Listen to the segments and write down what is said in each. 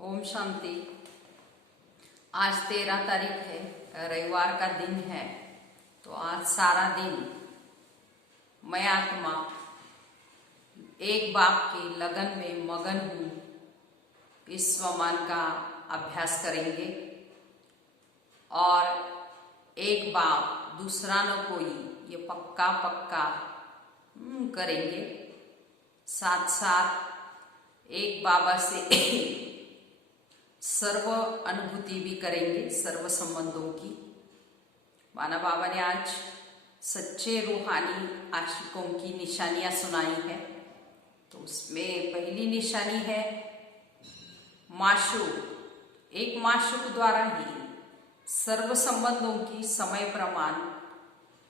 ओम शांति। आज 13 तारीख है, रविवार का दिन है। तो आज सारा दिन मैं आत्मा एक बाप की लगन में मगन हूँ। इस स्वमान का अभ्यास करेंगे और एक बाप दूसरा न कोई, ये पक्का पक्का करेंगे। साथ साथ एक बाबा से सर्व अनुभूति भी करेंगे, सर्व संबंधों की। माना बाबा ने आज सच्चे रूहानी आशिकों की निशानियां सुनाई है। तो उसमें पहली निशानी है माशूक। एक माशूक द्वारा ही सर्व संबंधों की समय प्रमाण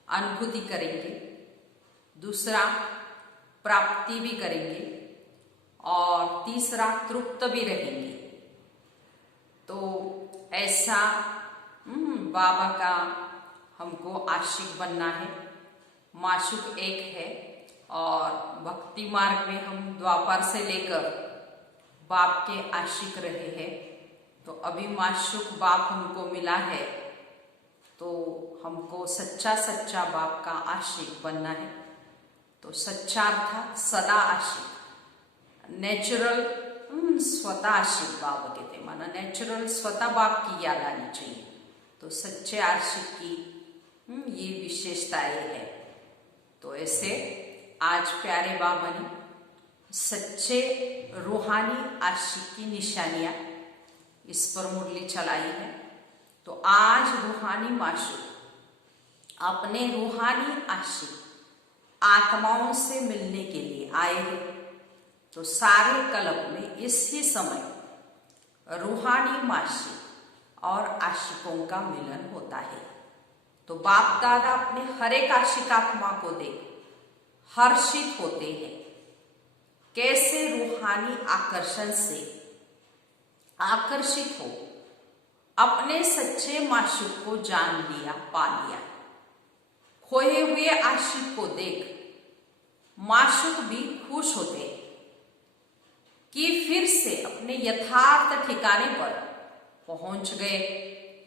अनुभूति करेंगे। दूसरा प्राप्ति भी करेंगे और तीसरा तृप्त भी रहेंगे। तो ऐसा बाबा का हमको आशिक बनना है। माशूक एक है और भक्ति मार्ग में हम द्वापर से लेकर बाप के आशिक रहे हैं। तो अभी माशूक बाप हमको मिला है, तो हमको सच्चा सच्चा बाप का आशिक बनना है। तो सच्चा अर्थात सदा आशिक, नेचुरल स्वतः आशिक बाबा कहते हैं। माना नेचुरल स्वतः बाप की याद आनी चाहिए। तो सच्चे आशिक की ये विशेषताएं है। तो ऐसे आज प्यारे बाबा ने सच्चे रूहानी आशिक की निशानियां इस पर मुरली चलाई है। तो आज रूहानी माशूक अपने रूहानी आशिक आत्माओं से मिलने के लिए आए हैं। तो सारे कल्प में इसी समय रूहानी माशिक और आशिकों का मिलन होता है। तो बाप दादा अपने हर एक आशिक आत्मा को देख हर्षित होते हैं। कैसे रूहानी आकर्षण से आकर्षित हो अपने सच्चे माशूक को जान लिया, पा लिया। खोए हुए आशिक को देख माशूक भी खुश होते हैं कि फिर से अपने यथार्थ ठिकाने पर पहुंच गए।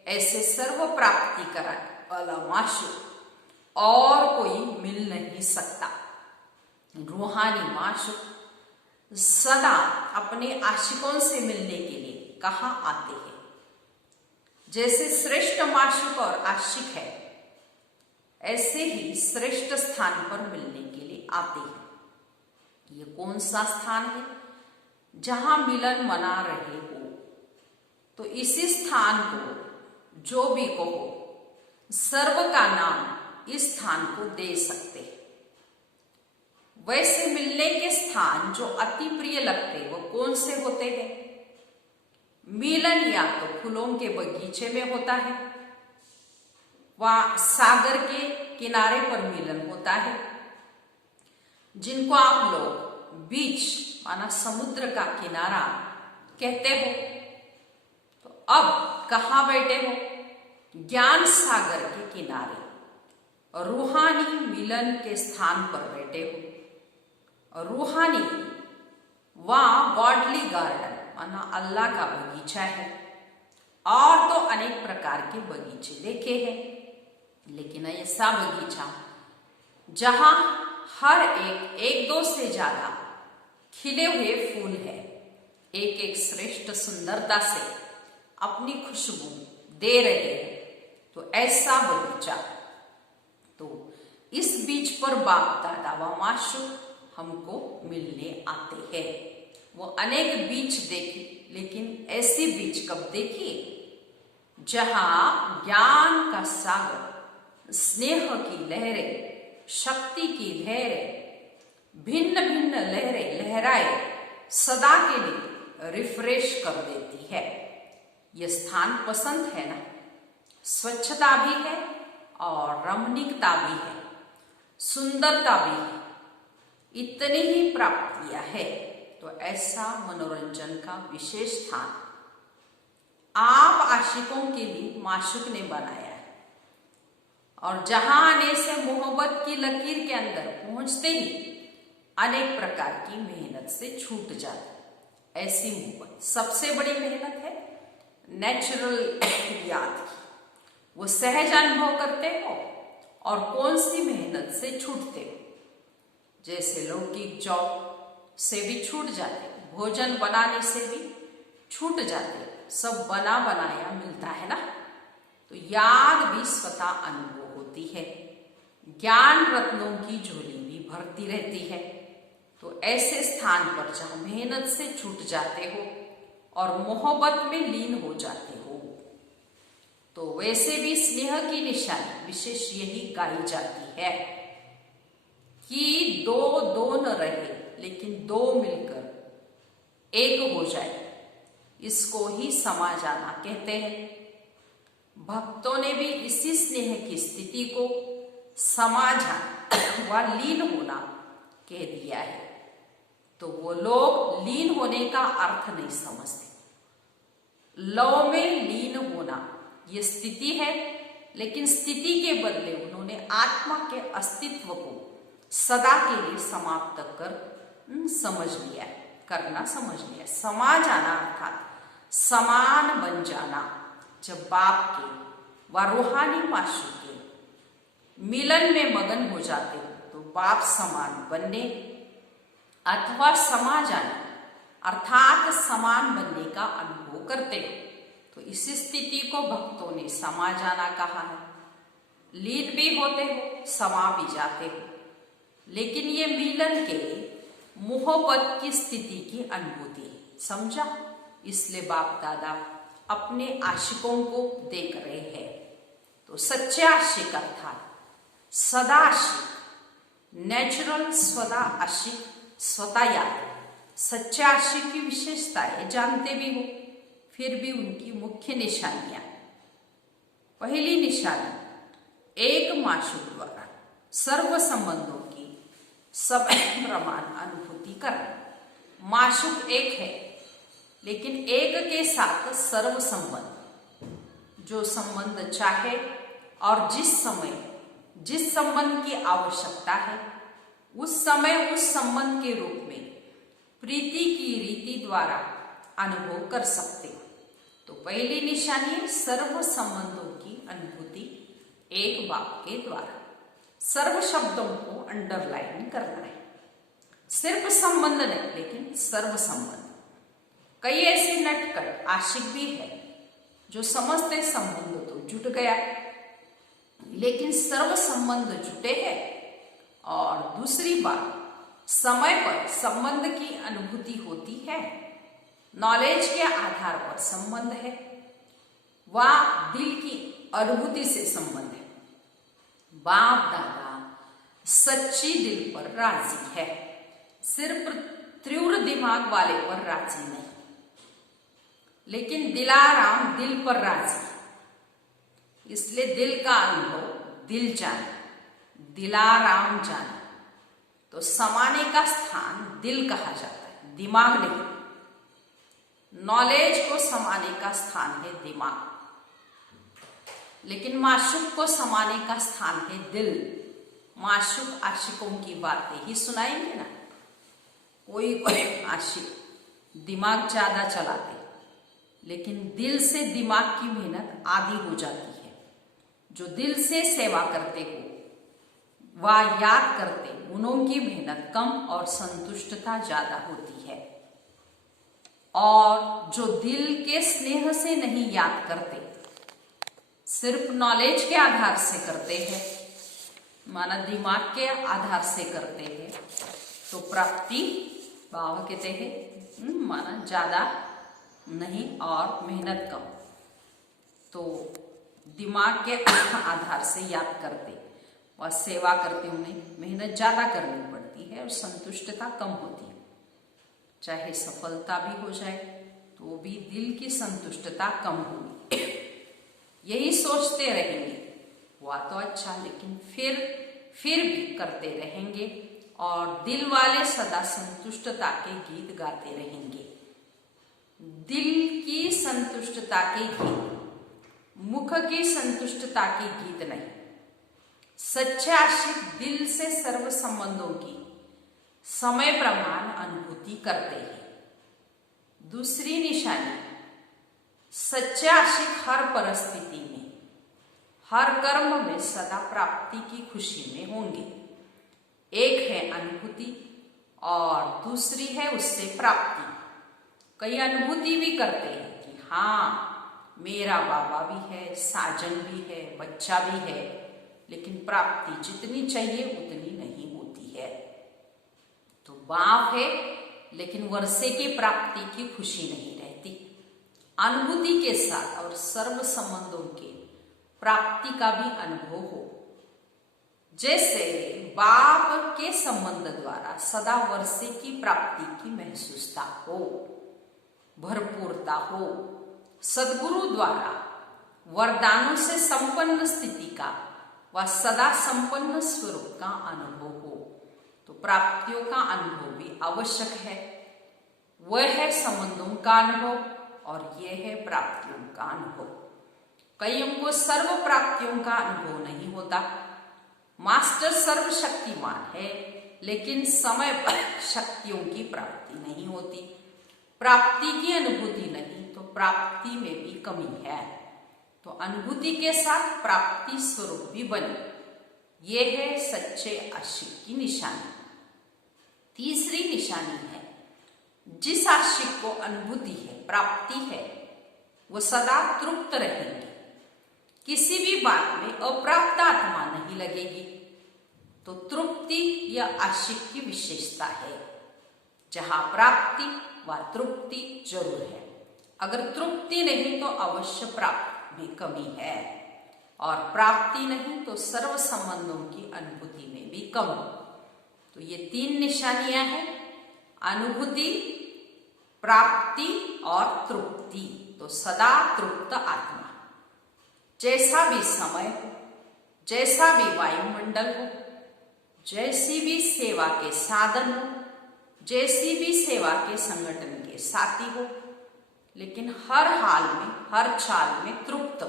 ऐसे सर्व प्राप्ति कराने वाला माशूक और कोई मिल नहीं सकता। रूहानी माशूक सदा अपने आशिकों से मिलने के लिए कहाँ आते हैं। जैसे श्रेष्ठ माशूक और आशिक है, ऐसे ही श्रेष्ठ स्थान पर मिलने के लिए आते हैं। ये कौन सा स्थान है? जहां मिलन मना रहे हो, तो इसी स्थान को जो भी कहो सर्व का नाम इस स्थान को दे सकते हैं। वैसे मिलने के स्थान जो अति प्रिय लगते वो कौन से होते हैं? मिलन या तो फूलों के बगीचे में होता है, व सागर के किनारे पर मिलन होता है, जिनको आप लोग बीच माना समुद्र का किनारा कहते हो। तो अब कहाँ बैठे हो? ज्ञान सागर के किनारे रूहानी मिलन के स्थान पर बैठे हो। रूहानी वहां गॉडली गार्डन माना अल्लाह का बगीचा है। और तो अनेक प्रकार के बगीचे देखे हैं, लेकिन ऐसा बगीचा जहां हर एक दो से ज्यादा खिले हुए फूल है, एक एक श्रेष्ठ सुंदरता से अपनी खुशबू दे रहे हैं। तो ऐसा बगीचा, तो इस बीच पर बाप दादा व माशूक हमको मिलने आते हैं। वो अनेक बीच देखी, लेकिन ऐसी बीच कब देखी जहां ज्ञान का सागर, स्नेह की लहरें, शक्ति की लहरें, भिन्न भिन्न लहरें लहराए सदा के लिए रिफ्रेश कर देती है। यह स्थान पसंद है ना? स्वच्छता भी है और रमणीकता भी है, सुंदरता भी है, इतनी ही प्राप्तियां है। तो ऐसा मनोरंजन का विशेष स्थान आप आशिकों के लिए माशूक ने बनाया है। और जहां आने से मोहब्बत की लकीर के अंदर पहुंचते ही अनेक प्रकार की मेहनत से छूट जाते। ऐसी मोहब्बत सबसे बड़ी मेहनत है नेचुरल याद की। वो सहज अनुभव करते हो और कौन सी मेहनत से छूटते हो। जैसे लौकिक जॉब से भी छूट जाते, भोजन बनाने से भी छूट जाते, सब बना बनाया मिलता है ना। तो याद भी स्वतः अनुभव होती है, ज्ञान रत्नों की झोली भी भरती रहती है। तो ऐसे स्थान पर जहां मेहनत से छूट जाते हो और मोहब्बत में लीन हो जाते हो, तो वैसे भी स्नेह की निशानी विशेष यही गाई जाती है कि दो दो न रहे लेकिन दो मिलकर एक हो जाए। इसको ही समा जाना कहते हैं। भक्तों ने भी इसी स्नेह की स्थिति को समा जाना व लीन होना कह दिया है। तो वो लोग लीन होने का अर्थ नहीं समझते। लव में लीन होना ये स्थिति है, लेकिन स्थिति के बदले उन्होंने आत्मा के अस्तित्व को सदा के लिए समाप्त कर समझ लिया, करना समझ लिया। समा जाना अर्थात समान बन जाना। जब बाप के व रूहानी माशूक के मिलन में मगन हो जाते हो तो बाप समान बनने अथवा समा जाने अर्थात समान बनने का अनुभव करते हो। तो इस स्थिति को भक्तों ने समा जाना कहा है। लीन भी होते हो, समा भी जाते हो, लेकिन ये मिलन के मोहब्बत की स्थिति की अनुभूति है। समझा? इसलिए बाप दादा अपने आशिकों को देख रहे हैं। तो सच्चे आशिक अर्थात सदा आशिक, नेचुरल सदा आशिक, स्वतः याद। सच्चे आशिक की विशेषताएं जानते भी हो, फिर भी उनकी मुख्य निशानियां। पहली निशानी एक माशूक द्वारा सर्व संबंधों की सब प्रमाण अनुभूति करना। माशूक एक है, लेकिन एक के साथ सर्व संबंध। जो संबंध चाहे और जिस समय जिस संबंध की आवश्यकता है उस समय उस संबंध के रूप में प्रीति की रीति द्वारा अनुभव कर सकते हो। तो पहली निशानी है सर्व संबंधों की अनुभूति एक बाप के द्वारा। सर्व शब्दों को अंडरलाइन करना है। सिर्फ संबंध नहीं, लेकिन सर्व संबंध। कई ऐसे नटखट आशिक भी है जो समझते संबंध तो जुट गया, लेकिन सर्व संबंध जुटे हैं। और दूसरी बात, समय पर संबंध की अनुभूति होती है। नॉलेज के आधार पर संबंध है, वह दिल की अनुभूति से संबंध है। बाप दादा सच्ची दिल पर राजी है, सिर्फ तीव्र दिमाग वाले पर राजी नहीं। लेकिन दिलाराम दिल पर राजी, इसलिए दिल का अनुभव दिल जाने, दिलाराम जाने। तो समाने का स्थान दिल कहा जाता है, दिमाग नहीं। नॉलेज को समाने का स्थान है दिमाग, लेकिन माशूक को समाने का स्थान है दिल। माशूक आशिकों की बातें ही सुनाएंगे ना। कोई आशिक दिमाग ज्यादा चलाते, लेकिन दिल से दिमाग की मेहनत आधी हो जाती है। जो दिल से सेवा करते हो व याद करते, उनकी मेहनत कम और संतुष्टता ज्यादा होती है। और जो दिल के स्नेह से नहीं याद करते, सिर्फ नॉलेज के आधार से करते हैं, माना दिमाग के आधार से करते हैं, तो प्राप्ति भाव कहते हैं माना ज्यादा नहीं और मेहनत कम। तो दिमाग के आधार से याद करते और सेवा करते, उन्हें मेहनत ज्यादा करनी पड़ती है और संतुष्टता कम होती है। चाहे सफलता भी हो जाए तो भी दिल की संतुष्टता कम होगी। यही सोचते रहेंगे, हुआ तो अच्छा, लेकिन फिर भी करते रहेंगे और दिल वाले सदा संतुष्टता के गीत गाते रहेंगे। दिल की संतुष्टता के गीत, मुख की संतुष्टता के गीत नहीं। सच्चे आशिक दिल से सर्व संबंधों की समय प्रमाण अनुभूति करते हैं। दूसरी निशानी, सच्चे आशिक हर परिस्थिति में, हर कर्म में सदा प्राप्ति की खुशी में होंगे। एक है अनुभूति और दूसरी है उससे प्राप्ति। कई अनुभूति भी करते हैं कि हाँ, मेरा बाबा भी है, साजन भी है, बच्चा भी है, लेकिन प्राप्ति जितनी चाहिए उतनी नहीं होती है। तो बाप है लेकिन वर्षे की प्राप्ति की खुशी नहीं रहती। अनुभूति के साथ और सर्व संबंधों के प्राप्ति का भी अनुभव हो। जैसे बाप के संबंध द्वारा सदा वर्षे की प्राप्ति की महसूसता हो, भरपूरता हो, सद्गुरु द्वारा वरदानों से संपन्न स्थिति का व सदा संपन्न स्वरूप का अनुभव हो, तो प्राप्तियों का अनुभव भी आवश्यक है। वह है संबंधों का अनुभव और यह है प्राप्तियों का अनुभव। कईयों को सर्व प्राप्तियों का अनुभव नहीं होता। मास्टर सर्वशक्तिमान है लेकिन समय पर शक्तियों की प्राप्ति नहीं होती। प्राप्ति की अनुभूति नहीं तो प्राप्ति में भी कमी है। तो अनुभूति के साथ प्राप्ति स्वरूप भी बने, ये है सच्चे आशिक की निशानी। तीसरी निशानी है, जिस आशिक को अनुभूति है, प्राप्ति है, वो सदा तृप्त रहेंगे। किसी भी बात में अप्राप्त आत्मा नहीं लगेगी। तो तृप्ति यह आशिक की विशेषता है। जहां प्राप्ति व तृप्ति जरूर है। अगर तृप्ति नहीं तो अवश्य प्राप्ति में कमी है, और प्राप्ति नहीं तो सर्व संबंधों की अनुभूति में भी कमी। तो ये तीन निशानियां हैं, अनुभूति, प्राप्ति और तृप्ति। तो सदा तृप्त आत्मा, जैसा भी समय हो, जैसा भी वायुमंडल हो, जैसी भी सेवा के साधन हो, जैसी भी सेवा के संगठन के साथी हो, लेकिन हर हाल में, हर चाल में तृप्त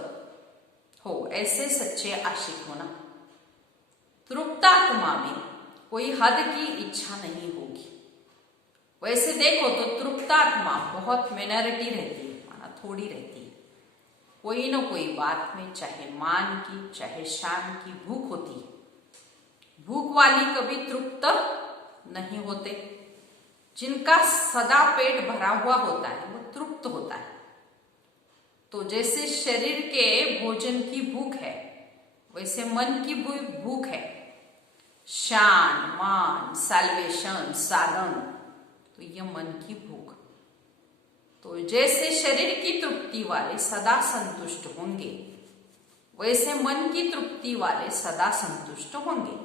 हो, ऐसे सच्चे आशिक होना। तृप्त आत्मा में कोई हद की इच्छा नहीं होगी। वैसे देखो तो तृप्त आत्मा बहुत माइनॉरिटी रहती है, माना थोड़ी रहती है। कोई न कोई बात में, चाहे मान की चाहे शान की, भूख होती है। भूख वाली कभी तृप्त नहीं होते। जिनका सदा पेट भरा हुआ होता है वो तृप्त होता है। तो जैसे शरीर के भोजन की भूख है, वैसे मन की भूख है, शान, मान, साल्वेशन, साधन, तो यह मन की भूख। तो जैसे शरीर की तृप्ति वाले सदा संतुष्ट होंगे, वैसे मन की तृप्ति वाले सदा संतुष्ट होंगे।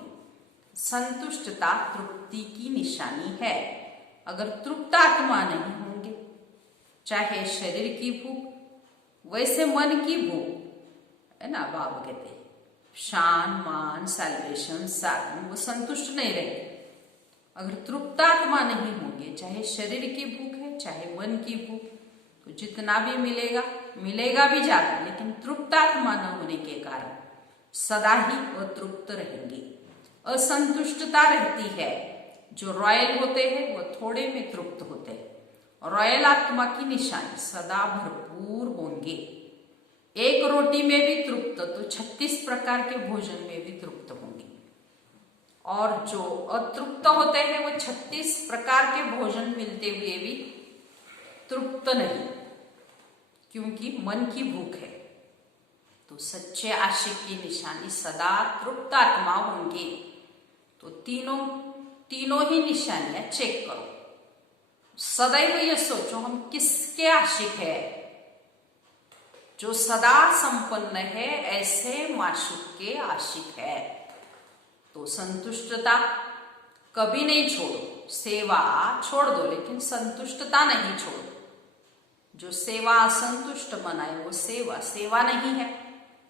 संतुष्टता तृप्ति की निशानी है। अगर तृप्त आत्मा नहीं होंगे, चाहे शरीर की भूख, वैसे मन की भूख है ना, बाबा कहते हैं शान, मान, सैल्वेशन, साधन, वो संतुष्ट नहीं रहेंगे। अगर तृप्त आत्मा नहीं होंगे, चाहे शरीर की भूख है चाहे मन की भूख, तो जितना भी मिलेगा, मिलेगा भी ज्यादा, लेकिन तृप्त आत्मा न होने के कारण सदा ही अतृप्त रहेंगे। असंतुष्टता रहती है। जो रॉयल होते हैं वो थोड़े में तृप्त होते हैं। रॉयल आत्मा की निशानी सदा भरपूर होंगे। एक रोटी में भी तृप्त तो 36 प्रकार के भोजन में भी तृप्त होंगे। और जो अतृप्त होते हैं वो 36 प्रकार के भोजन मिलते हुए भी तृप्त नहीं, क्योंकि मन की भूख है। तो सच्चे आशिक की निशानी सदा तृप्त आत्मा होंगे। तो तीनों ही निशानियां चेक करो। सदैव ये सोचो हम किसके आशिक है। जो सदा संपन्न है ऐसे माशूक के आशिक है। तो संतुष्टता कभी नहीं छोड़ो। सेवा छोड़ दो लेकिन संतुष्टता नहीं छोड़ो। जो सेवा असंतुष्ट बनाए वो सेवा नहीं है।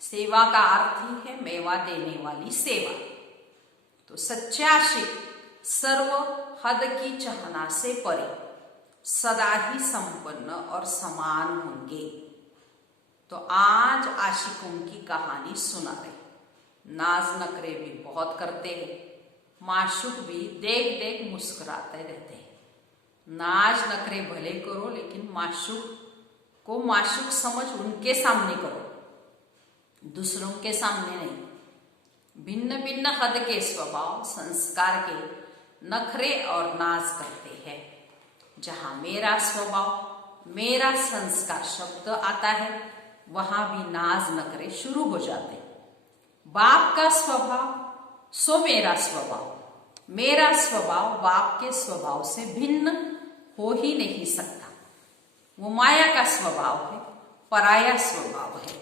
सेवा का अर्थ ही है मेवा देने वाली सेवा। तो सच्चे आशिक सर्व हद की चाहना से परे सदा ही संपन्न और समान होंगे। तो आज आशिकों की कहानी सुना रहे। नाज नखरे भी बहुत करते हैं, माशूक भी देख देख मुस्कुराते रहते हैं। नाज नखरे भले करो, लेकिन माशूक को माशूक समझ उनके सामने करो, दूसरों के सामने नहीं। भिन्न भिन्न हद के स्वभाव संस्कार के नखरे और नाज करते हैं। जहां मेरा स्वभाव, मेरा संस्कार शब्द आता है, वहां भी नाज नखरे शुरू हो जाते हैं। बाप का स्वभाव सो मेरा स्वभाव, मेरा स्वभाव बाप के स्वभाव से भिन्न हो ही नहीं सकता। वो माया का स्वभाव है, पराया स्वभाव है,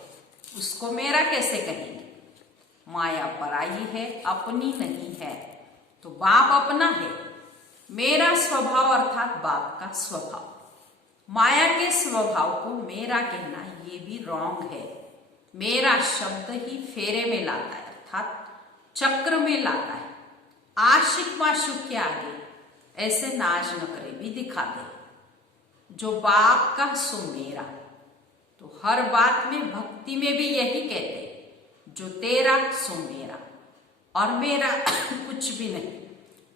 उसको मेरा कैसे कहेंगे? माया पराई है, अपनी नहीं है। तो बाप अपना है, मेरा स्वभाव अर्थात बाप का स्वभाव। माया के स्वभाव को मेरा कहना ये भी रॉन्ग है। मेरा शब्द ही फेरे में लाता है, अर्थात चक्र में लाता है। आशिक माशूक के आगे ऐसे नाज नखरे भी दिखाते हैं। जो बाप का सो मेरा, तो हर बात में भक्ति में भी यही कहते हैं, जो तेरा सो मेरा, और मेरा कुछ भी नहीं।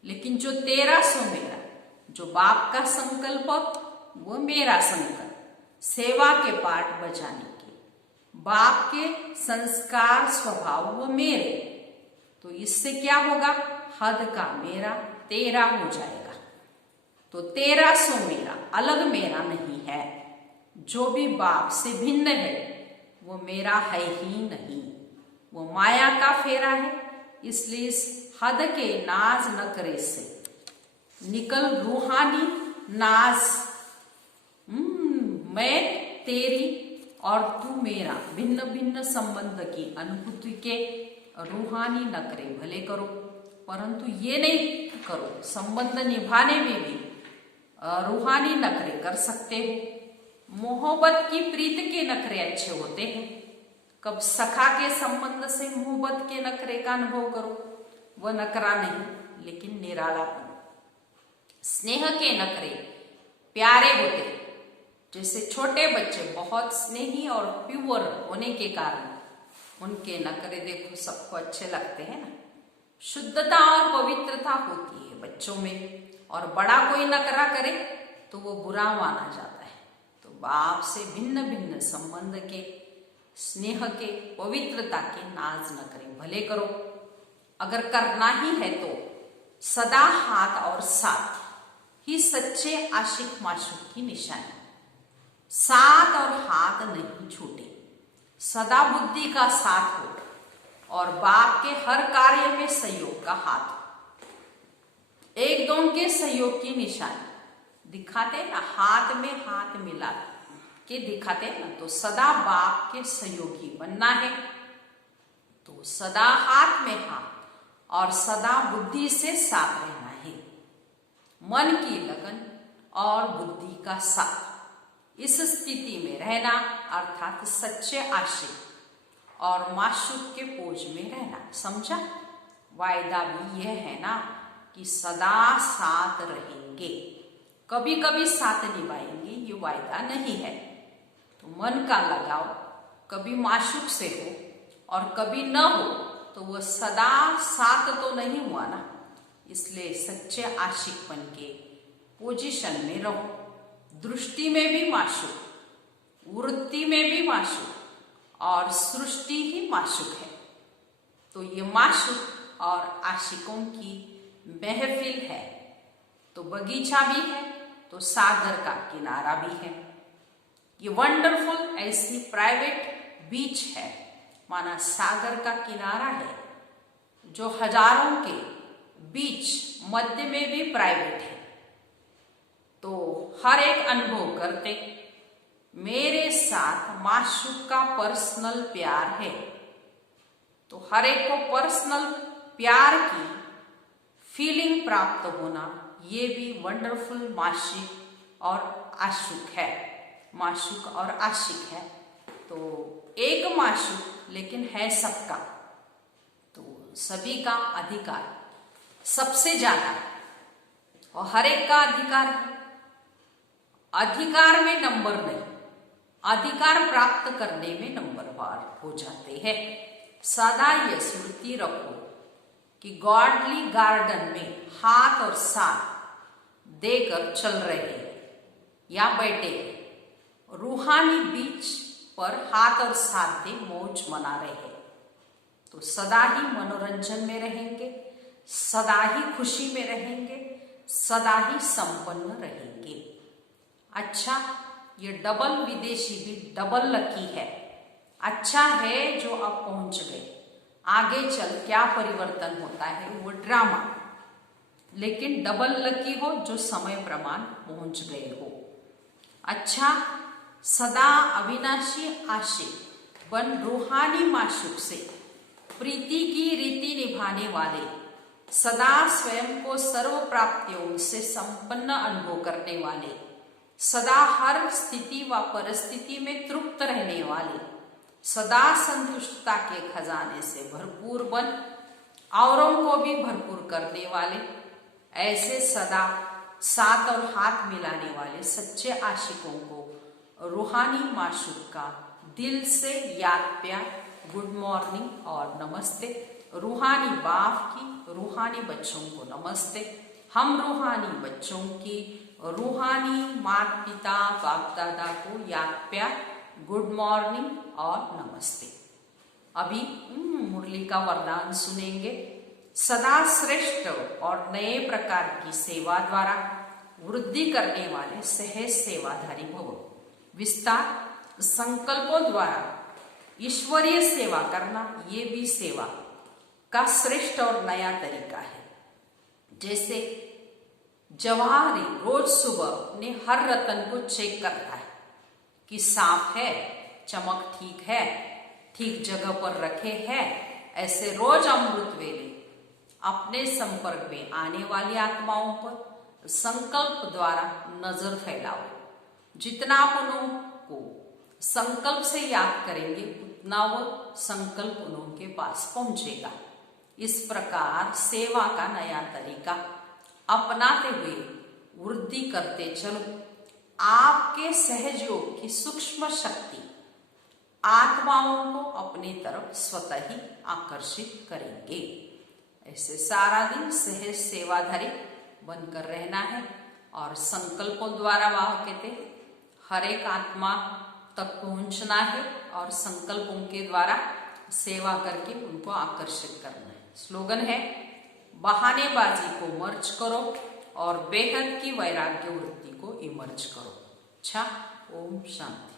लेकिन जो तेरा सो मेरा, जो बाप का संकल्प वो मेरा संकल्प, सेवा के पाठ बजाने के, बाप के संस्कार स्वभाव वो मेरे। तो इससे क्या होगा? हद का मेरा तेरा हो जाएगा। तो तेरा सो मेरा, अलग मेरा नहीं है। जो भी बाप से भिन्न है वो मेरा है ही नहीं, वो माया का फेरा है। इसलिए इस हद के नाज नखरे से निकल रूहानी नाज, मैं तेरी और तू मेरा, भिन्न भिन्न संबंध की अनुभूति के रूहानी नखरे भले करो, परंतु ये नहीं करो। संबंध निभाने में भी रूहानी नखरे कर सकते हो। मोहब्बत की प्रीत के नखरे अच्छे होते हैं। कब सखा के संबंध से मोहब्बत के नखरे का अनुभव करो, वह नखरा नहीं लेकिन निरालापन। स्नेह के नखरे प्यारे होते, जैसे छोटे बच्चे बहुत स्नेही और प्योर होने के कारण उनके नखरे देखो सबको अच्छे लगते हैं ना। शुद्धता और पवित्रता होती है बच्चों में, और बड़ा कोई नखरा करे तो वो बुरा माना जाता है। तो बाप से भिन्न भिन्न संबंध के, स्नेह के, पवित्रता के नाज नखरे भले करो। अगर करना ही है तो सदा हाथ और साथ ही सच्चे आशिक माशूक की निशानी। साथ और हाथ नहीं छूटे, सदा बुद्धि का साथ हो और बाप के हर कार्य में सहयोग का हाथ हो। एक दोनों के सहयोग की निशानी दिखाते ना, हाथ में हाथ मिला के दिखाते ना, तो सदा बाप के सहयोगी बनना है। तो सदा हाथ में हाथ और सदा बुद्धि से साथ रहना है। मन की लगन और बुद्धि का साथ, इस स्थिति में रहना अर्थात सच्चे आशिक और माशूक के पोज में रहना। समझा? वायदा भी यह है ना कि सदा साथ रहेंगे, कभी कभी साथ निभाएंगे, ये वायदा नहीं है। तो मन का लगाव कभी माशूक से हो और कभी न हो तो वह सदा साथ तो नहीं हुआ ना। इसलिए सच्चे आशिकपन के पोजीशन में रहो। दृष्टि में भी माशूक, वृत्ति में भी माशूक और सृष्टि ही माशूक है। तो ये माशूक और आशिकों की महफिल है। तो बगीचा भी है तो सागर का किनारा भी है। ये वंडरफुल ऐसी प्राइवेट बीच है, माना सागर का किनारा है जो हजारों के बीच मध्य में भी प्राइवेट है। तो हर एक अनुभव करते मेरे साथ माशूक का पर्सनल प्यार है। तो हर एक को पर्सनल प्यार की फीलिंग प्राप्त होना, ये भी वंडरफुल माशिक और आशिक है, माशूक और आशिक है। तो एक माशूक लेकिन है सबका। तो सभी का अधिकार सबसे ज्यादा है और हर एक का अधिकार है। अधिकार में नंबर नहीं, अधिकार प्राप्त करने में नंबरवार हो जाते हैं। सदा यह स्मृति रखो कि गॉडली गार्डन में हाथ और साथ देकर चल रहे हैं या बैठे हैं। रूहानी बीच पर हाथ और साथ दे मौज मना रहे हैं। तो सदा ही मनोरंजन में रहेंगे, सदा ही खुशी में रहेंगे, सदा ही संपन्न रहेंगे। अच्छा, ये डबल विदेशी भी डबल लकी है। अच्छा है जो आप पहुंच गए। आगे चल क्या परिवर्तन होता है वो ड्रामा, लेकिन डबल लकी हो जो समय प्रमाण पहुंच गए हो। अच्छा, सदा अविनाशी आशिक बन रूहानी माशूक से प्रीति की रीति निभाने वाले, सदा स्वयं को सर्व प्राप्तियों से संपन्न अनुभव करने वाले, सदा हर स्थिति व परिस्थिति में तृप्त रहने वाले, सदा संतुष्टता के खजाने से भरपूर बन औरों को भी भरपूर करने वाले, ऐसे सदा साथ और हाथ मिलाने वाले सच्चे आशिकों को रूहानी माशूक का दिल से याद प्यार, गुड मॉर्निंग और नमस्ते। रूहानी बाप की रूहानी बच्चों को नमस्ते। हम रूहानी बच्चों की रूहानी माता पिता बाप दादा को याद प्यार, गुड मॉर्निंग और नमस्ते। अभी मुरली का वरदान सुनेंगे। सदा श्रेष्ठ और नए प्रकार की सेवा द्वारा वृद्धि करने वाले सहज सेवाधारी भव। विस्तार संकल्पों द्वारा ईश्वरीय सेवा करना, ये भी सेवा का श्रेष्ठ और नया तरीका है। जैसे जवाहरी रोज सुबह अपने हर रतन को चेक करता है कि साफ है, चमक ठीक है, ठीक जगह पर रखे हैं। ऐसे रोज अमृत वेले अपने संपर्क में आने वाली आत्माओं पर संकल्प द्वारा नजर फैलाओ। जितना आप उनको संकल्प से याद करेंगे उतना वो संकल्प उनके पास पहुंचेगा। इस प्रकार सेवा का नया तरीका अपनाते हुए वृद्धि करते चलो। आपके सहयोग की सूक्ष्म शक्ति आत्माओं को अपनी तरफ स्वतः ही आकर्षित करेंगे। ऐसे सारा दिन सहज सेवाधारी बनकर रहना है और संकल्पों द्वारा वह कहते हैं हर एक आत्मा तक पहुंचना है और संकल्पों के द्वारा सेवा करके उनको आकर्षित करना है। स्लोगन है, बहानेबाजी को मर्ज करो और बेहद की वैराग्य वृत्ति को इमर्ज करो। अच्छा, ओम शांति।